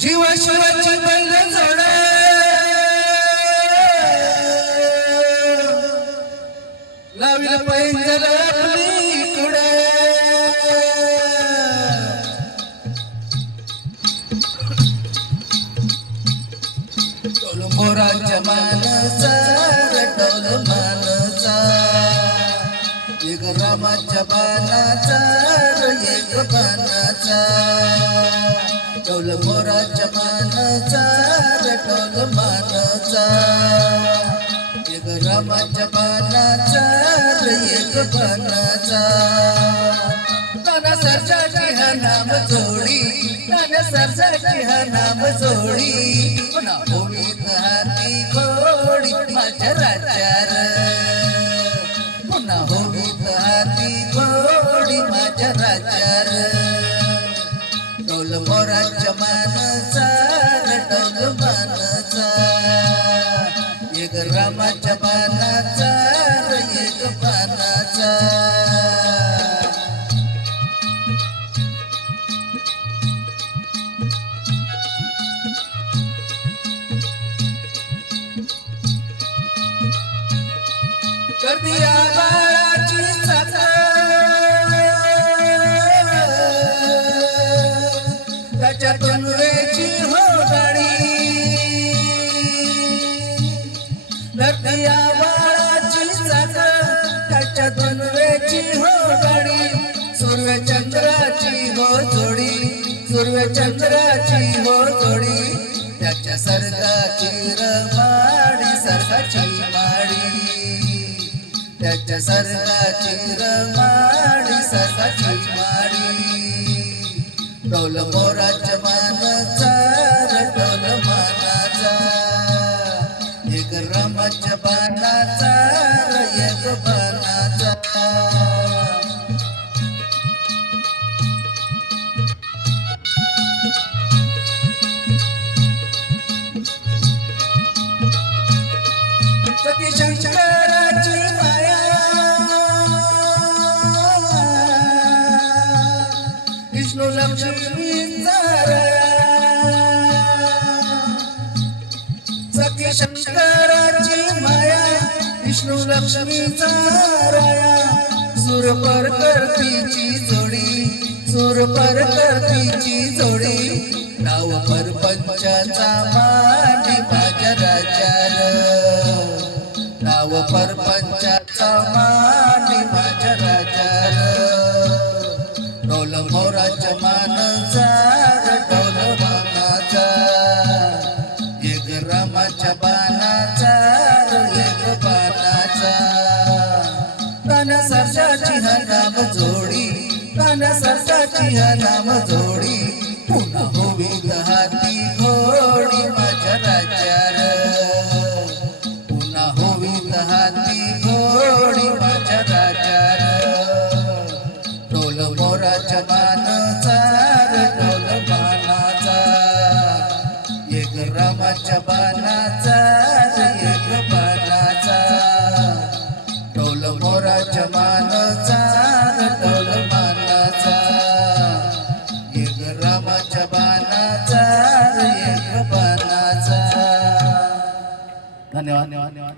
जीव शिवाची बैल जोड लाविल पैंजर आपली कुड टोल मोराच्या मानचा टोल मानचा एक रामाच्या बाणाचा एक बाणाचा टोल मोराच्या मानचा टोल मानचा एक रामाच्या बाणाचा एक बाणाचा नाना सरजाची हा नाम जोडी नाना सरजाची हा नाम जोडी पुन्हा होवीत हाती घोडी माझ्या राज्यार पुन्हा होवीत हाती घोडी माझ्या राज्यार टोल मोराच्या मानचा टोल मानचा एक रामाच्या बाणाचा एक बाणाचा करदिया बाळाची त्याच्यातून वेची हो गाडी करदिया बाळाची त्याच्यातून वेची हो गाडी सूर्यचंद्राची हो जोडी सूर्यचंद्राची हो जोडी त्याच्या सर्गाची रमाडी सर्गाची माडी त्याच्या सर्गाची रमाडी सर्गाची माडी टोल मोराच्या मानचा टोल मानाचा एक रामाच्या बाणाचा एक बाणाचा सती शंकराची विष्णू लक्ष्मीचा सती शंकराची माया विष्णू लक्ष्मीचा राया सुरपर करतीची जोडी सुरपर करतीची जोडी नाव परपंचाचा मानी माझ्या राज्यार नाव परपंचाचा मानी माझ्या राज्यार टोल मोराच्या मानचा टोल मानाचा एक रामाच्या बाणाचा एक बाणाचा काना सरजाची हा नाम जोडी काना सरजाची हा नाम जोडी पुन्हा होवीत हाती घोडी माझ्या राज्यार पुन्हा होवीत हाती घोडी माझ्या राज्यार टोल मोराच्या मानचा टोल मानाचा एक रामाच्या बाणाचा एक बाणाचा टोल मोराच्या मानचा टोल मानाचा एक रामाच्या बाणाचा एक बाणाचा धन्यवाद धन्यवाद।